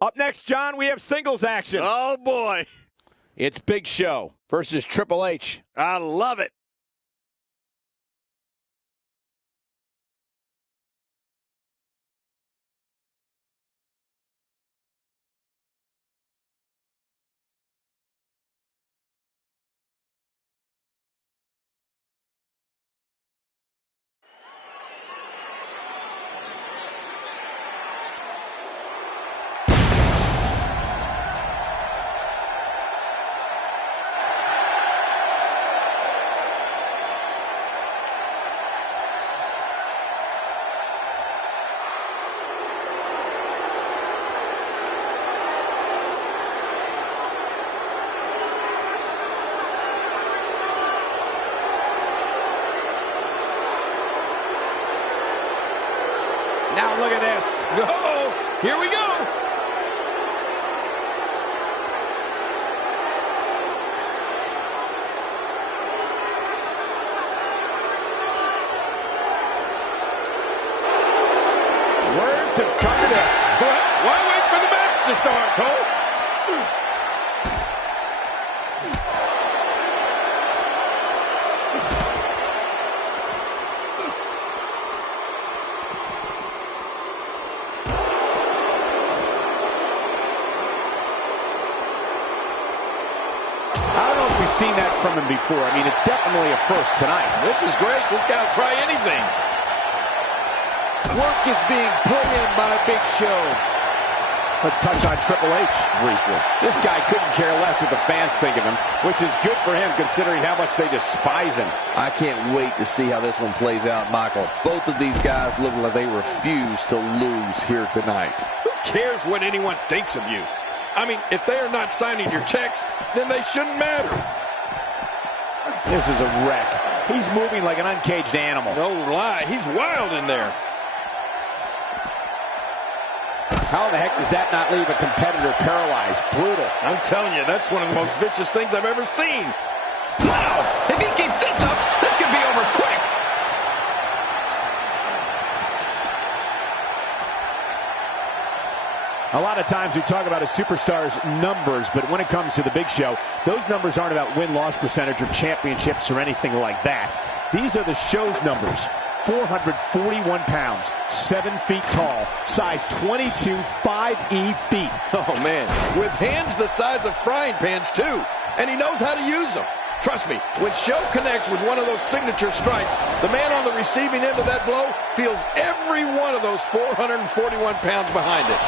Up next, John, we have singles action. Oh, boy. It's Big Show versus Triple H. I love it. Now look at this. Oh, here we go. Words have come to this. Why wait for the match to start, Cole? Seen that from him before. I mean, it's definitely a first tonight. This is great. This guy will try anything. Work is being put in by Big Show. Let's touch on Triple H briefly. This guy couldn't care less what the fans think of him, which is good for him considering how much they despise him. I can't wait to see how this one plays out, Michael. Both of these guys look like they refuse to lose here tonight. Who cares what anyone thinks of you? I mean, if they are not signing your checks, then they shouldn't matter. This is a wreck. He's moving like an uncaged animal. No lie. He's wild in there. How the heck does that not leave a competitor paralyzed? Brutal. I'm telling you, that's one of the most vicious things I've ever seen. Wow! If he keeps this up, this could be over quick. A lot of times we talk about a superstar's numbers, but when it comes to the Big Show, those numbers aren't about win-loss percentage or championships or anything like that. These are the show's numbers. 441 pounds, 7 feet tall, size 22, 5E feet. Oh, man. With hands the size of frying pans, too. And he knows how to use them. Trust me, when Show connects with one of those signature strikes, the man on the receiving end of that blow feels every one of those 441 pounds behind it.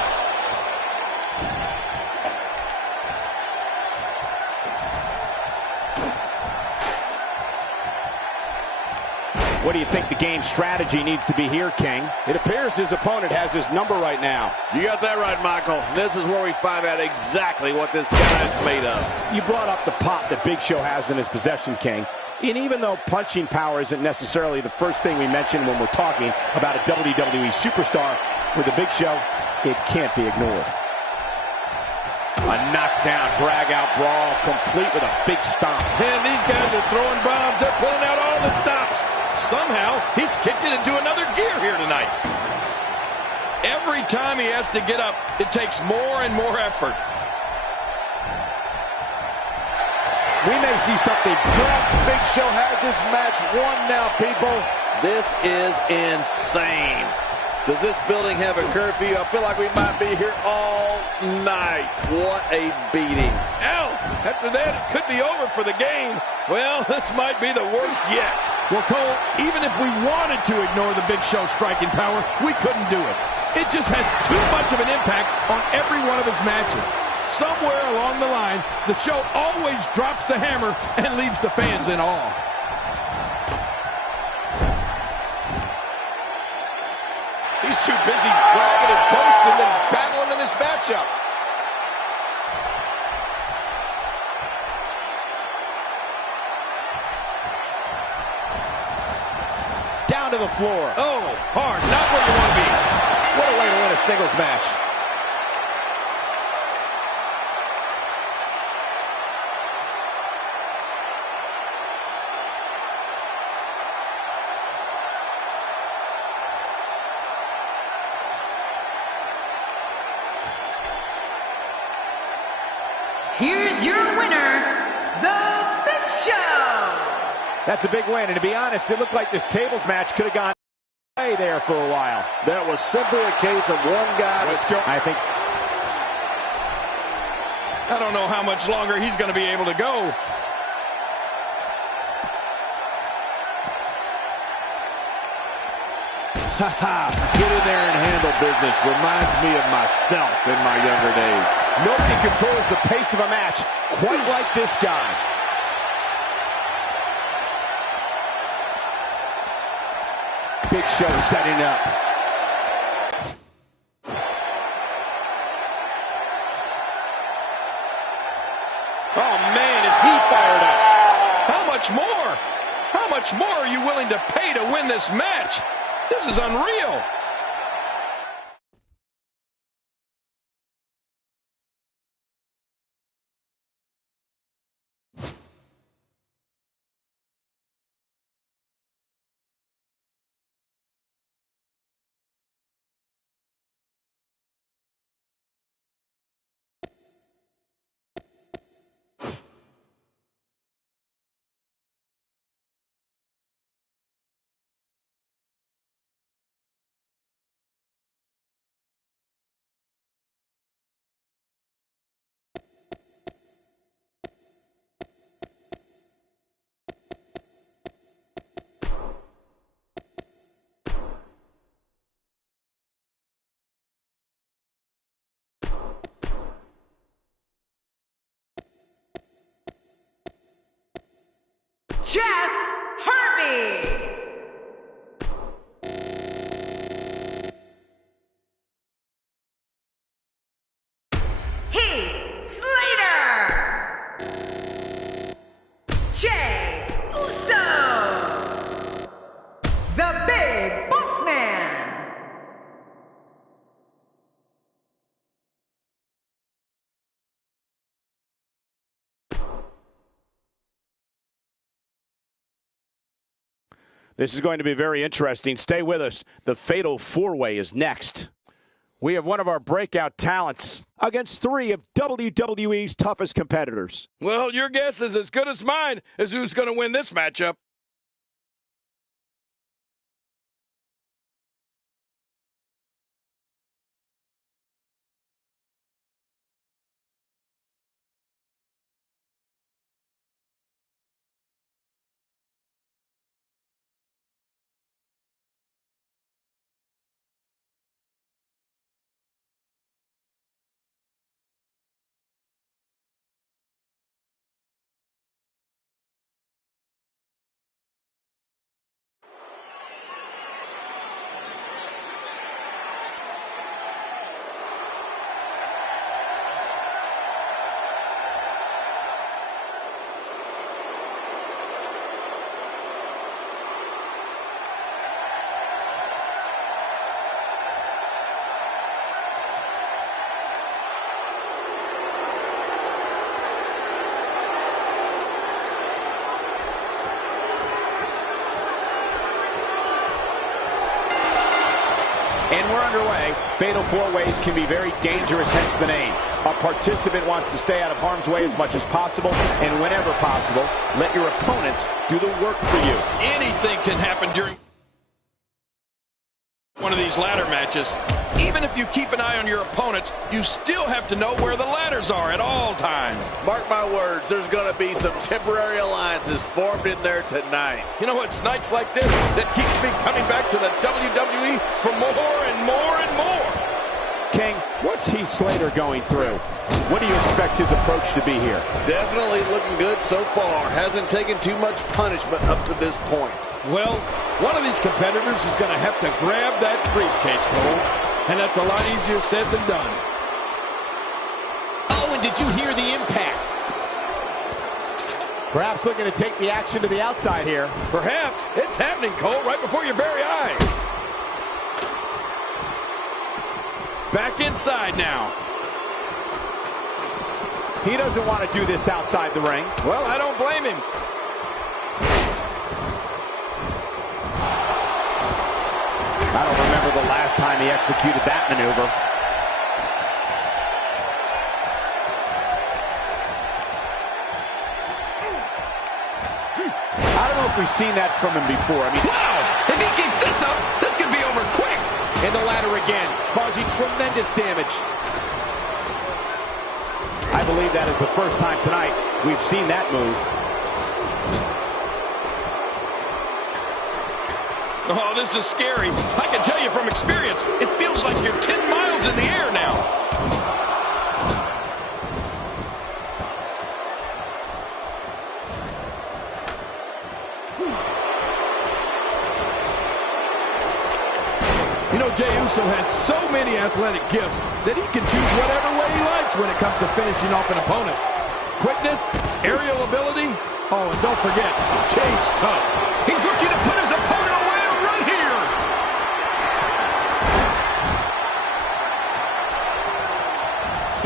What do you think the game strategy needs to be here, King? It appears his opponent has his number right now. You got that right, Michael. This is where we find out exactly what this guy's made of. You brought up the pop that Big Show has in his possession, King. And even though punching power isn't necessarily the first thing we mention when we're talking about a WWE superstar, with the Big Show, it can't be ignored. A knockdown, drag-out brawl, complete with a big stomp. And these guys are throwing bombs. They're pulling out all the stops. Somehow, he's kicked it into another gear here tonight. Every time he has to get up, it takes more and more effort. We may see something. Perhaps Big Show has this match won now, people. This is insane. Does this building have a curfew? I feel like we might be here all night. What a beating. Ow! After that, it could be over for the game. Well, this might be the worst yet. Well, Cole, even if we wanted to ignore the Big Show striking power, we couldn't do it. It just has too much of an impact on every one of his matches. Somewhere along the line, the Show always drops the hammer and leaves the fans in awe. He's too busy bragging and boasting than battling in this matchup. Down to the floor. Oh, hard. Not where you want to be. What a way to win a singles match. here's your winner, The Big Show. That's a big win, and to be honest, it looked like this tables match could have gone away there for a while. That was simply a case of one guy. Let's go. I think. I don't know how much longer he's going to be able to go. Get in there and handle business. Reminds me of myself in my younger days. Nobody controls the pace of a match quite like this guy. Big Show setting up. Oh, man, is he fired up. How much more? How much more are you willing to pay to win this match? This is unreal. Jeff Harvey. Heath Slater. Jey Uso. The Big Boss Man. This is going to be very interesting. Stay with us. The Fatal 4-Way is next. We have one of our breakout talents against three of WWE's toughest competitors. Well, your guess is as good as mine as who's going to win this matchup. And we're underway. Fatal 4-Ways can be very dangerous, hence the name. A participant wants to stay out of harm's way as much as possible, and whenever possible, let your opponents do the work for you. Anything can happen during one of these ladder matches. Even if you keep an eye on your opponents, you still have to know where the ladders are at all times. Mark my words, there's going to be some temporary alliances formed in there tonight. You know, it's nights like this that keeps me coming back to the WWE for more and more and more. King, what's Heath Slater going through? What do you expect his approach to be here? Definitely looking good so far. Hasn't taken too much punishment up to this point. Well, one of these competitors is going to have to grab that briefcase, Cole. And that's a lot easier said than done. Oh, and did you hear the impact? Perhaps looking to take the action to the outside here. Perhaps. It's happening, Cole, right before your very eyes. Back inside now. He doesn't want to do this outside the ring. Well, I don't blame him. I don't remember the last time he executed that maneuver. we've seen that from him before. I mean, Wow! If he keeps this up, this could be over quick. And the ladder again, causing tremendous damage. I believe that is the first time tonight we've seen that move. Oh, this is scary. I can tell you from experience, it feels like you're 10 miles in the air now. You know, Jey Uso has so many athletic gifts that he can choose whatever way he likes when it comes to finishing off an opponent. Quickness, aerial ability, oh, and don't forget, Jey's tough. He's looking to put his opponent away right here.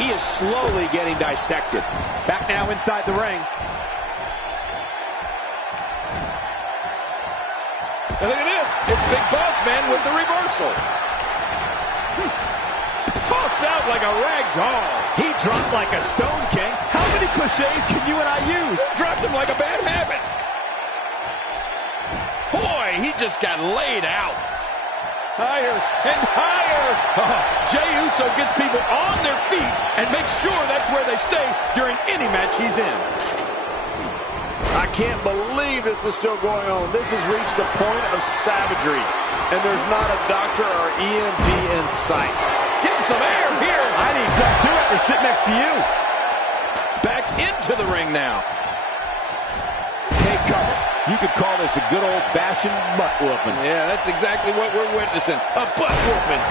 He is slowly getting dissected. Back now inside the ring. And look at this. It's Big Boss Man with the reversal. Tossed out like a rag doll. He dropped like a stone, King. How many cliches can you and I use? Dropped him like a bad habit. Boy, he just got laid out. Higher and higher. Oh, Jey Uso gets people on their feet and makes sure that's where they stay during any match he's in. I can't believe this is still going on. This has reached the point of savagery, and there's not a doctor or EMT in sight. Get some air here. I need some too after sitting next to you. Back into the ring now. Take cover. You could call this a good old-fashioned butt whooping. Yeah, that's exactly what we're witnessing. A butt whooping.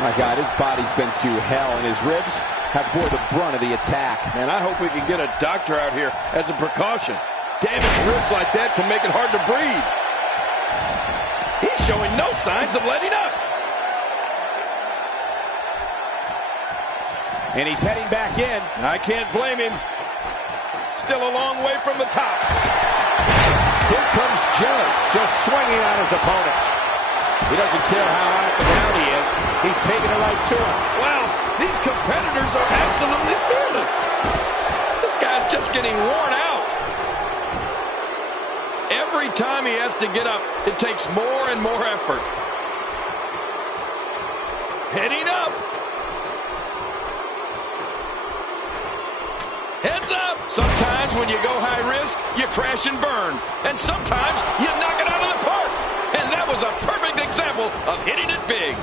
My God, his body's been through hell, and his ribs have bore the brunt of the attack. Man, I hope we can get a doctor out here as a precaution. Damaged ribs like that can make it hard to breathe. He's showing no signs of letting up. And he's heading back in. I can't blame him. Still a long way from the top. Here comes Jey, just swinging on his opponent. He doesn't care how high up the ground he is. He's taking it right to him. Wow, these competitors are absolutely fearless. This guy's just getting worn out. Every time he has to get up, it takes more and more effort. Heading up. Heads up. Sometimes when you go high risk, you crash and burn. And sometimes you knock it out of the park. And that was a perfect example of hitting it big.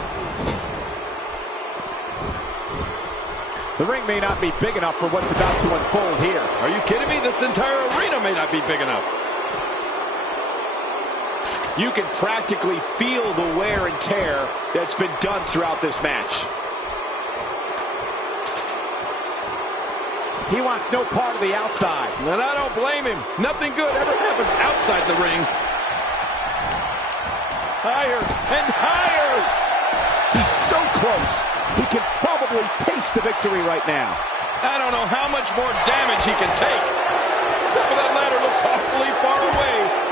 The ring may not be big enough for what's about to unfold here. Are you kidding me? This entire arena may not be big enough. You can practically feel the wear and tear that's been done throughout this match. He wants no part of the outside. And I don't blame him. Nothing good ever happens outside the ring. Higher and higher. He's so close. He can probably taste the victory right now. I don't know how much more damage he can take. Top of that ladder looks awfully far away.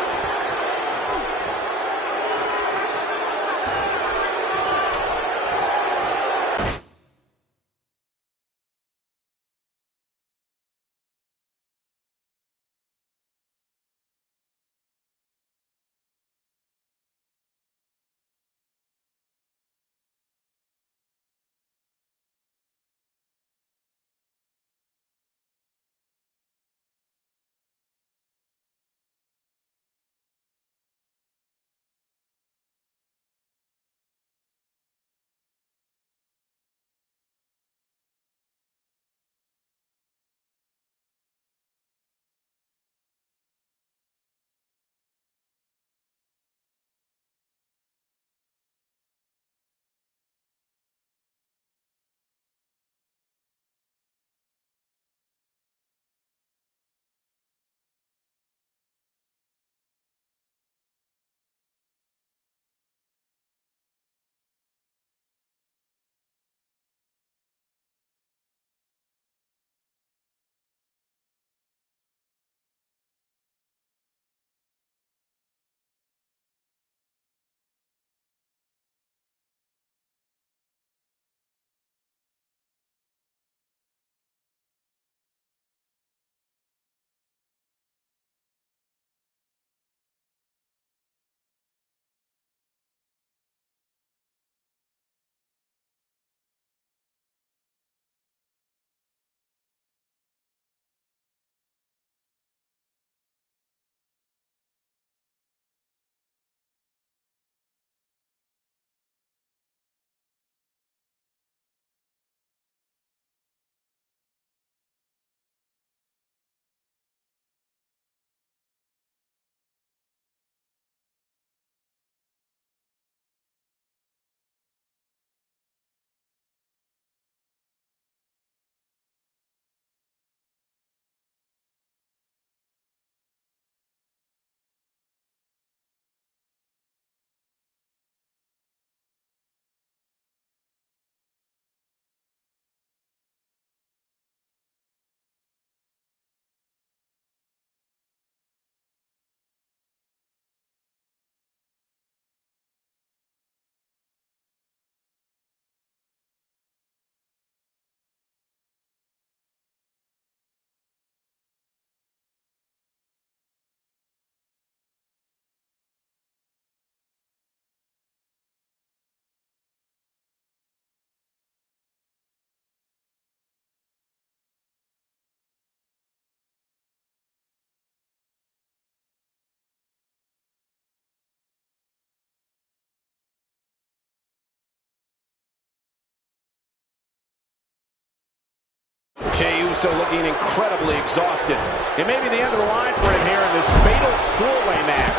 Jey Uso looking incredibly exhausted. It may be the end of the line for him here in this fatal four-way match.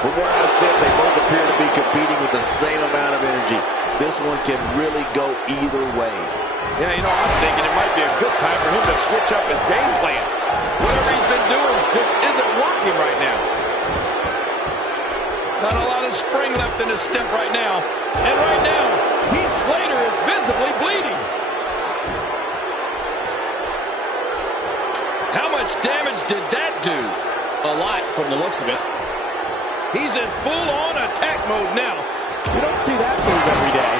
From where I sit, they both appear to be competing with the same amount of energy. This one can really go either way. Yeah, you know, I'm thinking it might be a good time for him to switch up his game plan. Whatever he's been doing just isn't working right now. Not a lot of spring left in his step right now. And right now, Heath Slater is visibly bleeding. How much damage did that do? A lot from the looks of it. He's in full-on attack mode now. You don't see that move every day.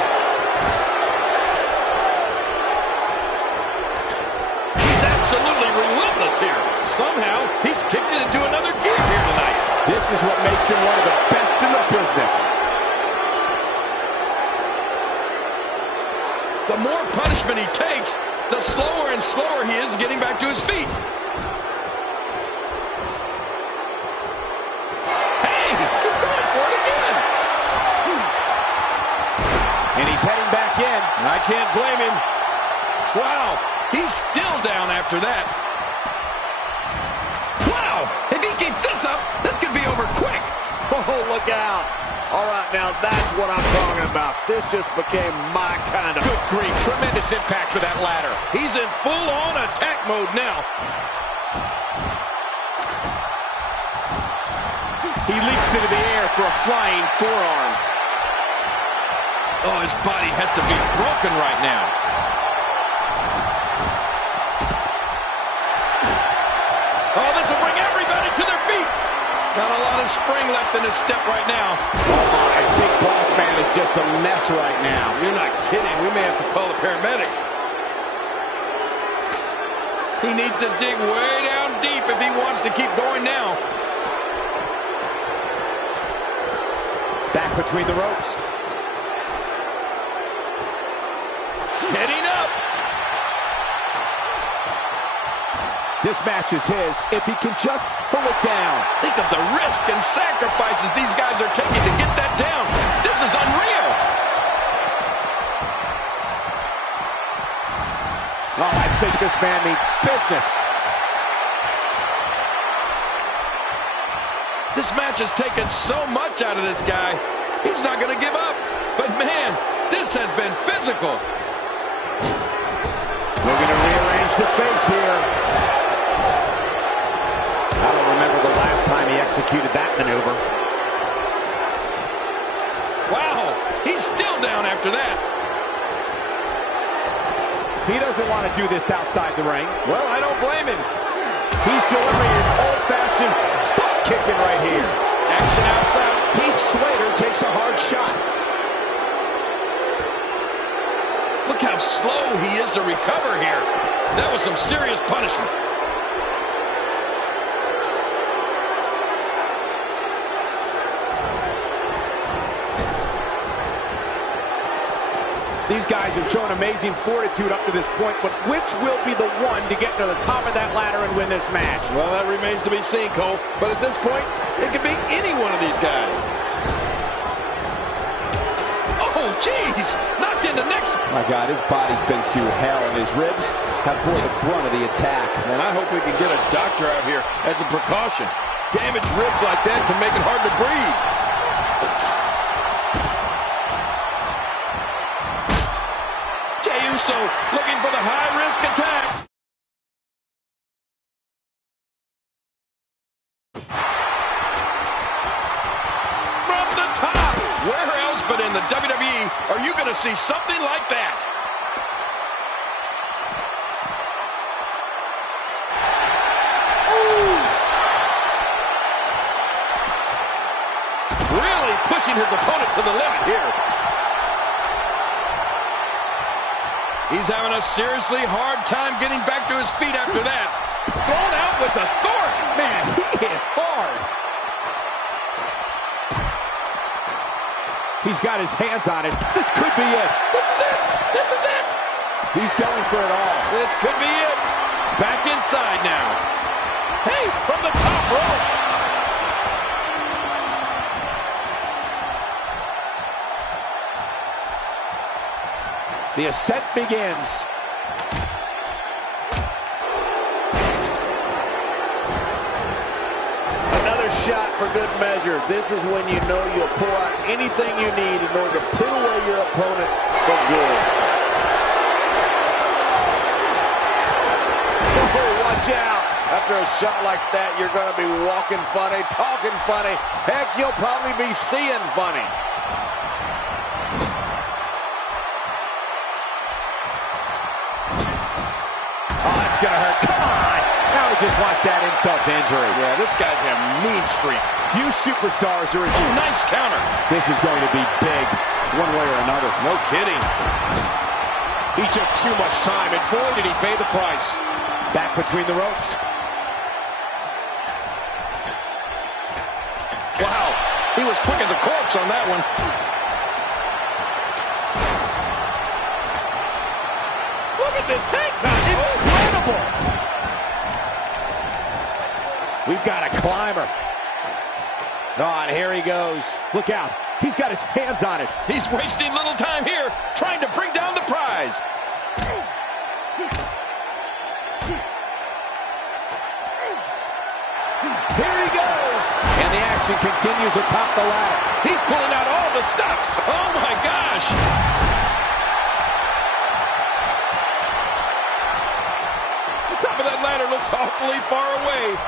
He's absolutely relentless here. Somehow, he's kicked it into another gear here tonight. This is what makes him one of the best in the business. The more punishment he takes, the slower and slower he is getting back to his feet. Hey, he's going for it again. And he's heading back in. I can't blame him. Wow, he's still down after that. Wow! If he keeps this up, this could be over quick. Oh, look out. All right, now that's what I'm talking about. This just became my kind of... Good grief. Tremendous impact with that ladder. He's in full-on attack mode now. He leaps into the air for a flying forearm. Oh, his body has to be broken right now. Oh, this will bring everybody to their feet. Not a lot of spring left in his step right now. Oh my, Big Boss Man is just a mess right now. You're not kidding. We may have to call the paramedics. He needs to dig way down deep if he wants to keep going now. Back between the ropes. Heading up. This match is his if he can just pull it down. Think of the risk and sacrifices these guys are taking to get that down. This is unreal. Oh, I think this man means business. This match has taken so much out of this guy. He's not going to give up. But man, this has been physical. Looking to rearrange the face here. I don't remember the last time he executed that maneuver. Wow, he's still down after that. He doesn't want to do this outside the ring. Well, I don't blame him. He's delivering an old-fashioned butt kicking right here. Action outside. Heath Slater takes a hard shot. Look how slow he is to recover here. That was some serious punishment. These guys have shown amazing fortitude up to this point, but which will be the one to get to the top of that ladder and win this match? Well, that remains to be seen, Cole. But at this point, it could be any one of these guys. Oh, jeez! Knocked into next. My God, his body's been through hell, and his ribs have bore the brunt of the attack. And I hope we can get a doctor out here as a precaution. Damaged ribs like that can make it hard to breathe. Jey Uso looking for the high-risk attack. From the top. Where else but in the WWE are you going to see something like that? Really pushing his opponent to the limit here. He's having a seriously hard time getting back to his feet after that. Thrown out with authority. Man, he hit hard. He's got his hands on it. This could be it. This is it. This is it. He's going for it all. This could be it. Back inside now. Hey, from the top rope. The ascent begins. shot for good measure. This is when you know you'll pull out anything you need in order to put away your opponent for good. Oh, watch out. After a shot like that, you're going to be walking funny, talking funny. Heck, you'll probably be seeing funny. Oh, that's going to hurt. Come on. Now he just wants that insult to injury. Yeah, this guy's a mean streak. Few superstars are as... Oh, nice counter. This is going to be big, one way or another. No kidding. He took too much time, and boy, did he pay the price. Back between the ropes. Wow, he was quick as a corpse on that one. Look at this hang time. Incredible. We've got a climber. Oh, and here he goes. Look out. He's got his hands on it. He's wasting little time here, trying to bring down the prize. Here he goes. And the action continues atop the ladder. He's pulling out all the stops. Oh, my gosh. The top of that ladder looks awfully far away.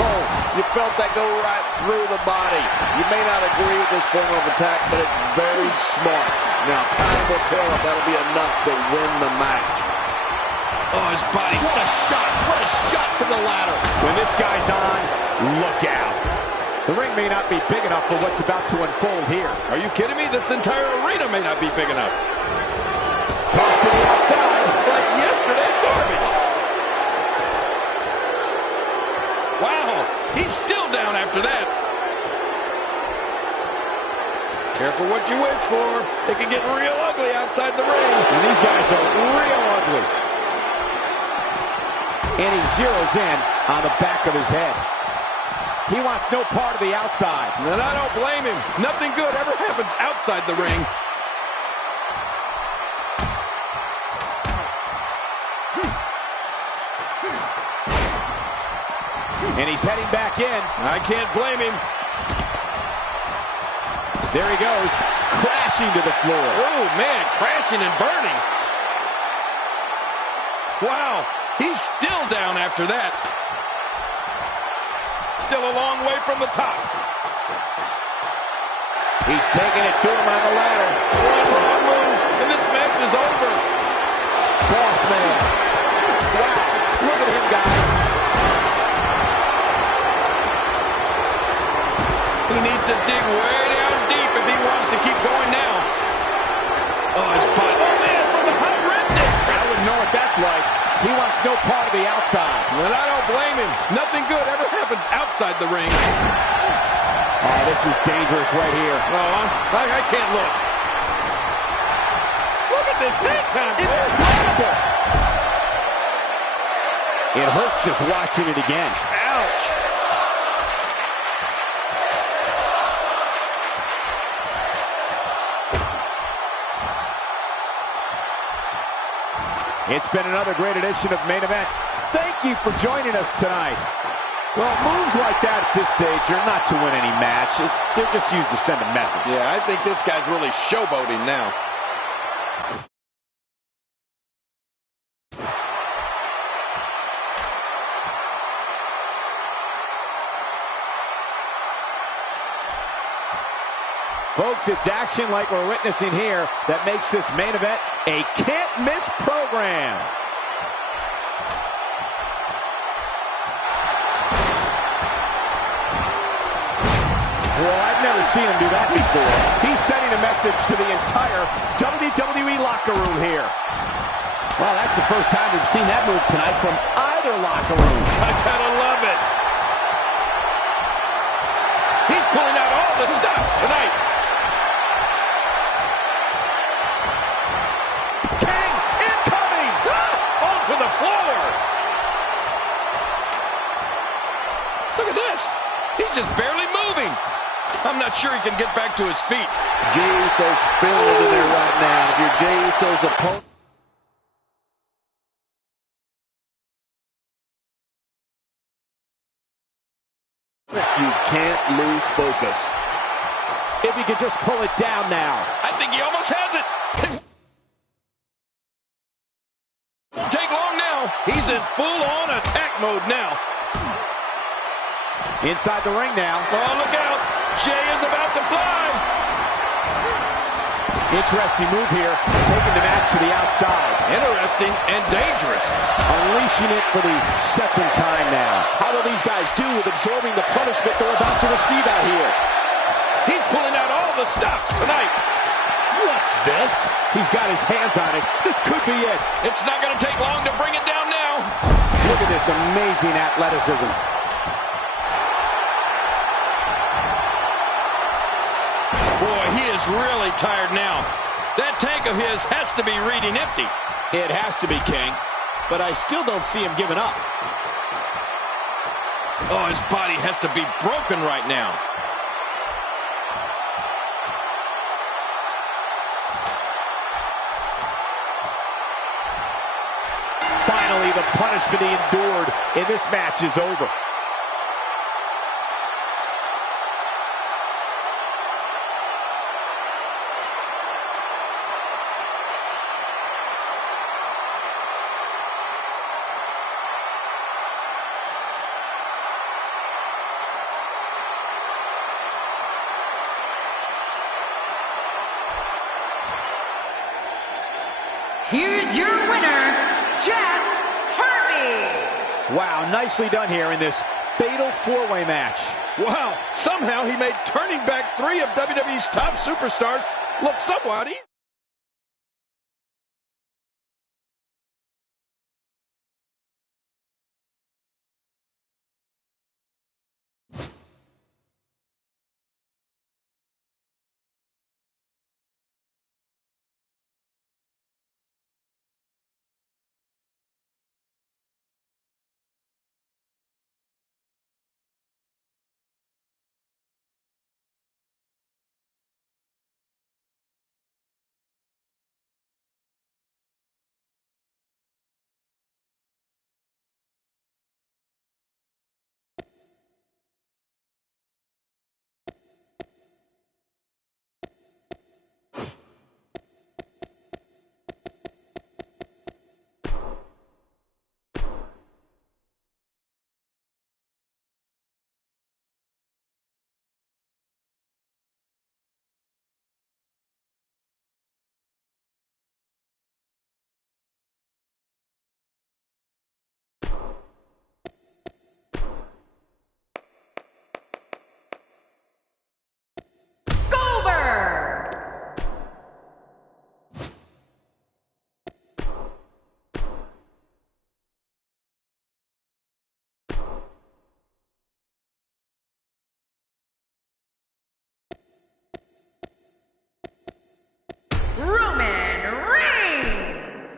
Oh, you felt that go right through the body. You may not agree with this form of attack, but it's very smart. Now, time will tell if that'll be enough to win the match. Oh, his body. What a shot. What a shot from the ladder. When this guy's on, look out. The ring may not be big enough for what's about to unfold here. Are you kidding me? This entire arena may not be big enough. Toss to the outside. Like yesterday's garbage. Wow, he's still down after that. Careful what you wish for. It can get real ugly outside the ring. And these guys are real ugly. And he zeroes in on the back of his head. He wants no part of the outside. And I don't blame him. Nothing good ever happens outside the ring. And he's heading back in. I can't blame him. There he goes, crashing to the floor. Oh, man, crashing and burning. Wow, he's still down after that. Still a long way from the top. He's taking it to him on the ladder. One wrong move, and this match is over. Boss man. Wow, look at him, guys. He needs to dig way down deep if he wants to keep going now. Oh, his butt. Oh, man, from the high red district. I wouldn't know what that's like. He wants no part of the outside. And I don't blame him. Nothing good ever happens outside the ring. Oh, this is dangerous right here. Oh, I can't look. Look at this hang time. Incredible. It hurts just watching it again. Ouch. It's been another great edition of Main Event. Thank you for joining us tonight. Well, moves like that at this stage are not to win any match. They're just used to send a message. Yeah, I think this guy's really showboating now. Folks, it's action like we're witnessing here that makes this main event a can't-miss program. Well, I've never seen him do that before. He's sending a message to the entire WWE locker room here. Well, that's the first time we've seen that move tonight from either locker room. I gotta love it. He's pulling out all the stops tonight. King incoming! Onto the floor. Look at this. He's just barely moving. I'm not sure he can get back to his feet. Jey Uso's filled in there right now. If you're Jey Uso's opponent, dangerous. If he could just pull it down now. I think he almost has it. Won't take long now. He's in full-on attack mode now. Inside the ring now. Oh, look out. Jay is about to fly. Interesting move here, taking the match to the outside. Interesting and dangerous. Unleashing it for the second time now. How will these guys do with absorbing the punishment they're about to receive out here? He's pulling out all the stops tonight. What's this? He's got his hands on it. This could be it. It's not going to take long to bring it down now. Look at this amazing athleticism. Boy, he is really tired now. That tank of his has to be reading empty. It has to be, King. But I still don't see him giving up. Oh, his body has to be broken right now. Finally, the punishment he endured in this match is over. Here's your winner, Jeff Hardy. Wow, nicely done here in this fatal four-way match. Wow, somehow he made turning back 3 of WWE's top superstars look somewhat easy. Roman Reigns.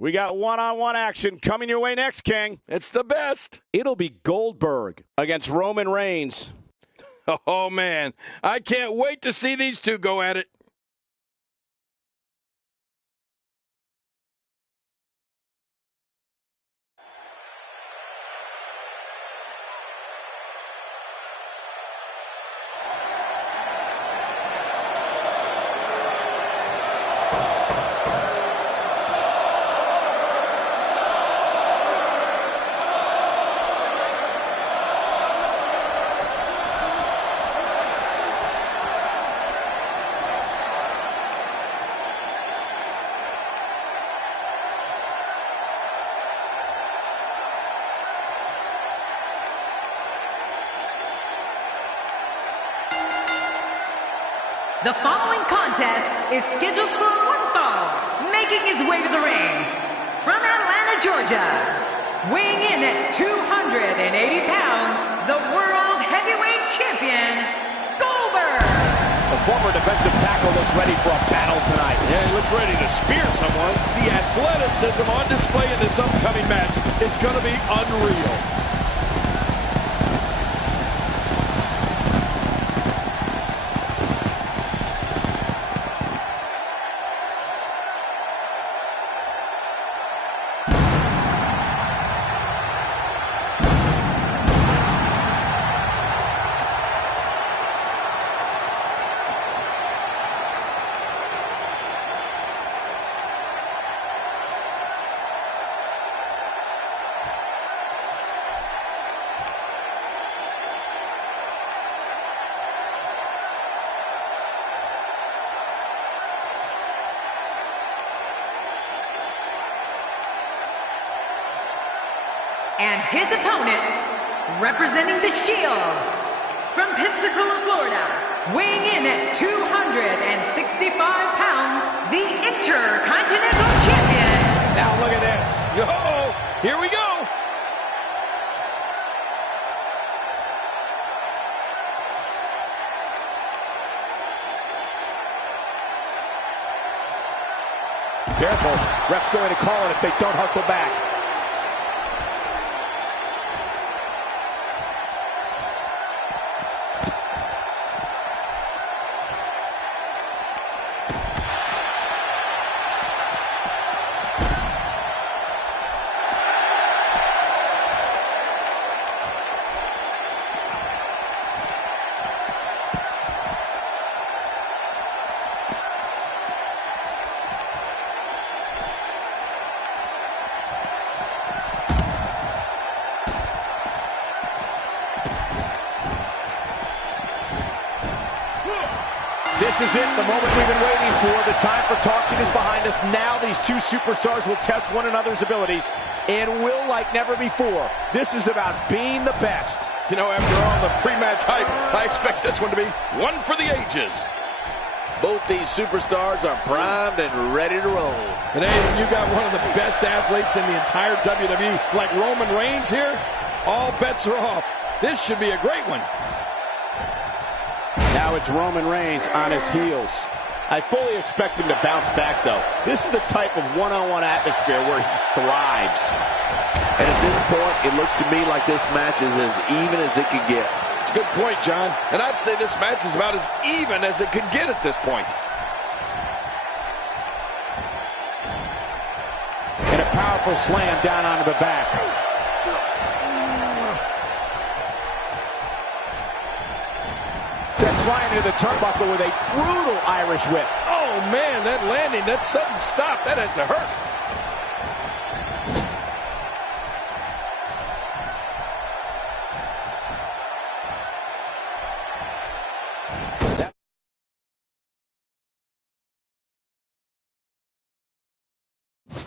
We got one-on-one action coming your way next, King. It's the best. It'll be Goldberg against Roman Reigns. Oh, man. I can't wait to see these two go at it. The following contest is scheduled for one fall, making his way to the ring from Atlanta, Georgia, weighing in at 280 pounds, the World Heavyweight Champion, Goldberg. The former defensive tackle looks ready for a battle tonight. Yeah, he looks ready to spear someone. The athleticism on display in this upcoming match is going to be unreal. And his opponent, representing the Shield, from Pensacola, Florida, weighing in at 265 pounds, the Intercontinental Champion. Now look at this. Yo, here we go. Careful. Ref's going to call it if they don't hustle back. This is it, the moment we've been waiting for. The time for talking is behind us. Now these two superstars will test one another's abilities and will like never before. This is about being the best. You know, after all the pre-match hype, I expect this one to be one for the ages. Both these superstars are primed and ready to roll. And hey, when you got one of the best athletes in the entire WWE, like Roman Reigns here, all bets are off. This should be a great one. Now it's Roman Reigns on his heels. I fully expect him to bounce back, though. This is the type of one-on-one atmosphere where he thrives. And at this point, it looks to me like this match is as even as it can get. It's a good point, John. And I'd say this match is about as even as it could get at this point. And a powerful slam down onto the back. Sent flying into the turnbuckle with a brutal Irish whip. Oh, man, that landing, that sudden stop, that has to hurt.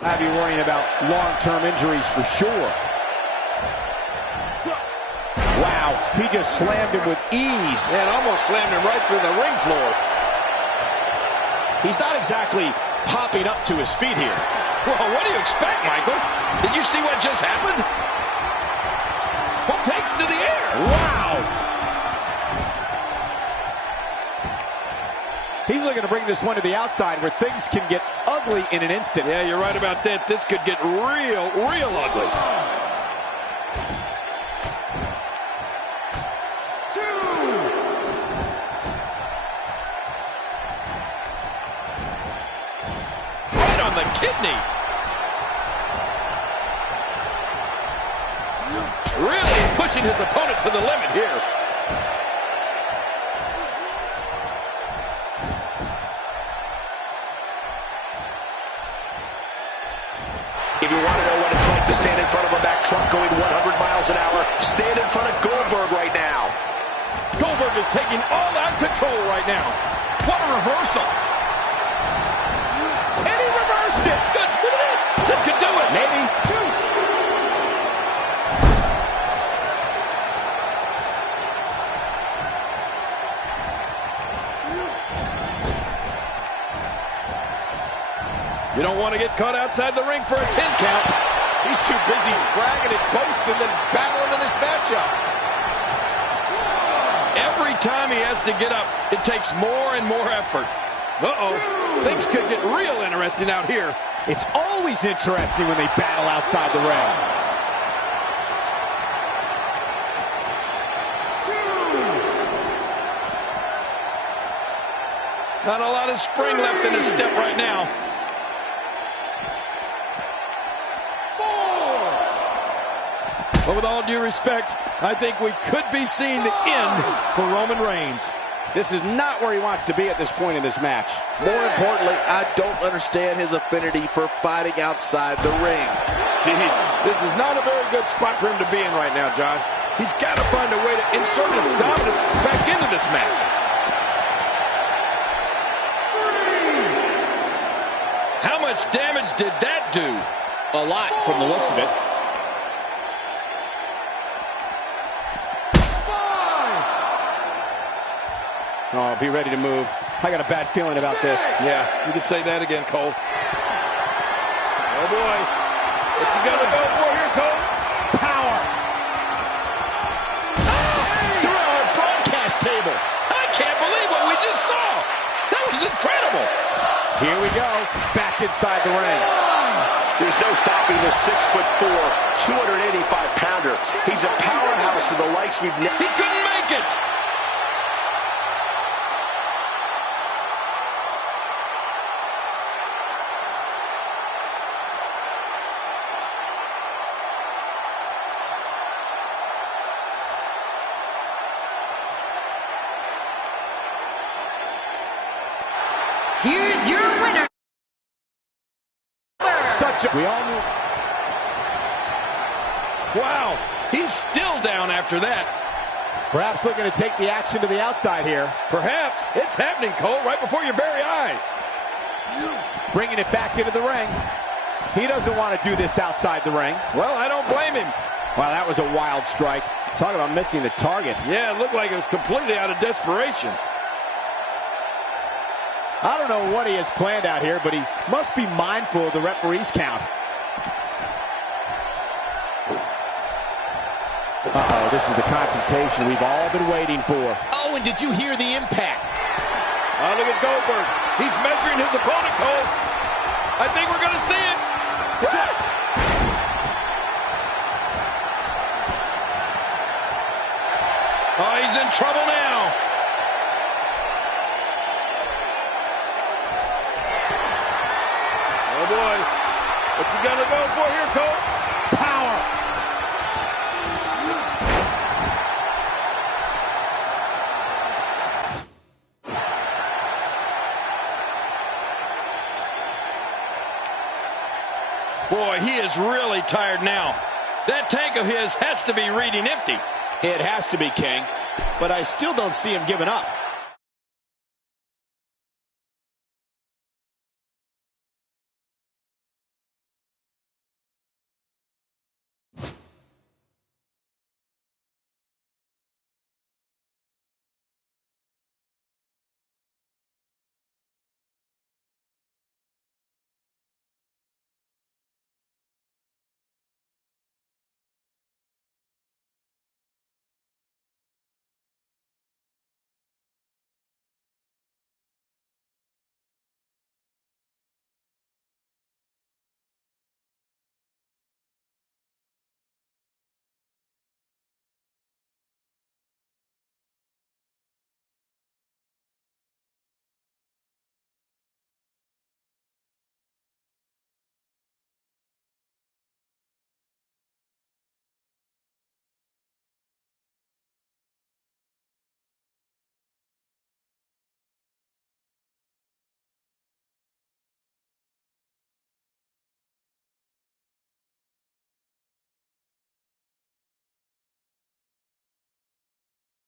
Have you worrying about long-term injuries for sure. Wow, he just slammed him with ease. And almost slammed him right through the ring floor. He's not exactly popping up to his feet here. Well, what do you expect, Michael? Did you see what just happened? What takes to the air? Wow! He's looking to bring this one to the outside where things can get ugly in an instant. Yeah, you're right about that. This could get real ugly. The kidneys. Really pushing his opponent to the limit here. If you want to know what it's like to stand in front of a back truck going 100 miles an hour, stand in front of Goldberg right now. Goldberg is taking all-out control right now. What a reversal. And he reversed it. Good. Look at this. This could do it. Maybe. You don't want to get caught outside the ring for a 10 count. He's too busy bragging and boasting than battling in this matchup. Every time he has to get up, it takes more and more effort. Uh-oh. Things could get real interesting out here. It's always interesting when they battle outside the ring. Not a lot of spring left in his step right now. 4. But with all due respect, I think we could be seeing the end for Roman Reigns. This is not where he wants to be at this point in this match. More importantly, I don't understand his affinity for fighting outside the ring. Jeez, this is not a very good spot for him to be in right now, John. He's got to find a way to insert his dominance back into this match. 3. How much damage did that do? A lot from the looks of it. Oh, be ready to move. I got a bad feeling about this. Yeah, you could say that again, Cole. Oh, boy. What's he gonna go for here, Cole? Power. Through our broadcast table. I can't believe what we just saw. That was incredible. Here we go. Back inside the ring. There's no stopping the 6'4", 285-pounder. He's a powerhouse of the likes we've never. He couldn't make it. Here's your winner. We all knew. Wow, he's still down after that. Perhaps looking to take the action to the outside here. Perhaps. It's happening, Cole, right before your very eyes. Bringing it back into the ring. He doesn't want to do this outside the ring. Well, I don't blame him. Wow, that was a wild strike. Talk about missing the target. Yeah, it looked like it was completely out of desperation. I don't know what he has planned out here, but he must be mindful of the referee's count. Uh-oh, this is the confrontation we've all been waiting for. Oh, and did you hear the impact? Oh, look at Goldberg. He's measuring his opponent, Cole. I think we're going to see it. Oh, he's in trouble now. Oh, boy. What's he going to go for here, Cole? Power. Boy, he is really tired now. That tank of his has to be reading empty. It has to be, King. But I still don't see him giving up.